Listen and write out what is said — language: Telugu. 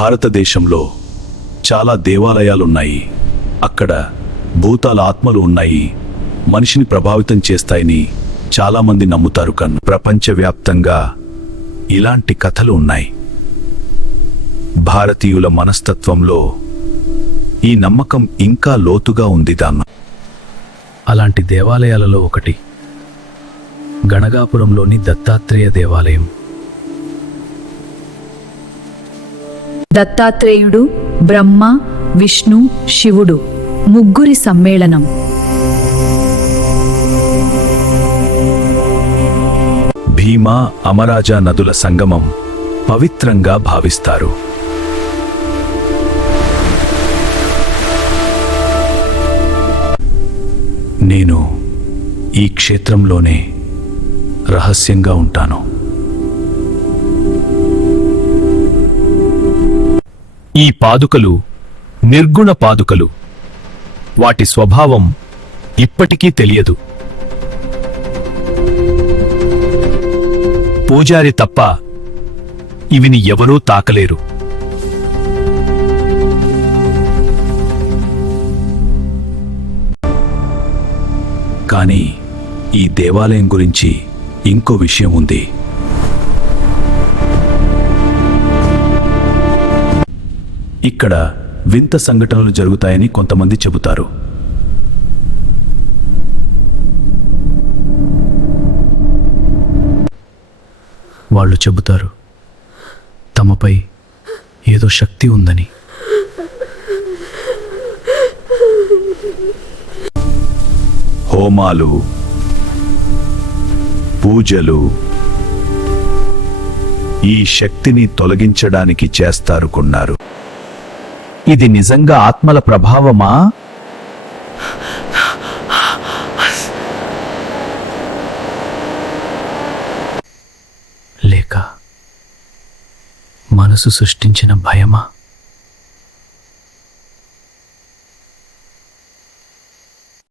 భారతదేశంలో చాలా దేవాలయాలున్నాయి. అక్కడ భూతాల ఆత్మలు ఉన్నాయి, మనిషిని ప్రభావితం చేస్తాయని చాలామంది నమ్ముతారు. ప్రపంచవ్యాప్తంగా ఇలాంటి కథలు ఉన్నాయి. భారతీయుల మనస్తత్వంలో ఈ నమ్మకం ఇంకా లోతుగా ఉంది. అలాంటి దేవాలయాలలో ఒకటి గణగాపురంలోని దత్తాత్రేయ దేవాలయం. దత్తాత్రేయుడు, బ్రహ్మ, విష్ణు, శివుడు ముగ్గురి సమ్మేళనం. భీమా, అమరాజా నదుల సంగమం పవిత్రంగా భావిస్తారు. నేను ఈ క్షేత్రంలోనే రహస్యంగా ఉంటాను. ఈ పాదుకలు నిర్గుణ పాదుకలు. వాటి స్వభావం ఇప్పటికీ తెలియదు. పూజారి తప్ప ఇవిని ఎవరూ తాకలేరు. కానీ ఈ దేవాలయం గురించి ఇంకో విషయం ఉంది. ఇక్కడ వింత సంఘటనలు జరుగుతాయని కొంతమంది చెబుతారు. వాళ్ళు చెబుతారు తమపై ఏదో శక్తి ఉందని. హోమాలు, పూజలు ఈ శక్తిని తొలగించడానికి చేస్తారుకున్నారు. ఇది నిజంగా ఆత్మల ప్రభావమా? లేక మనసు సృష్టించిన భయమా?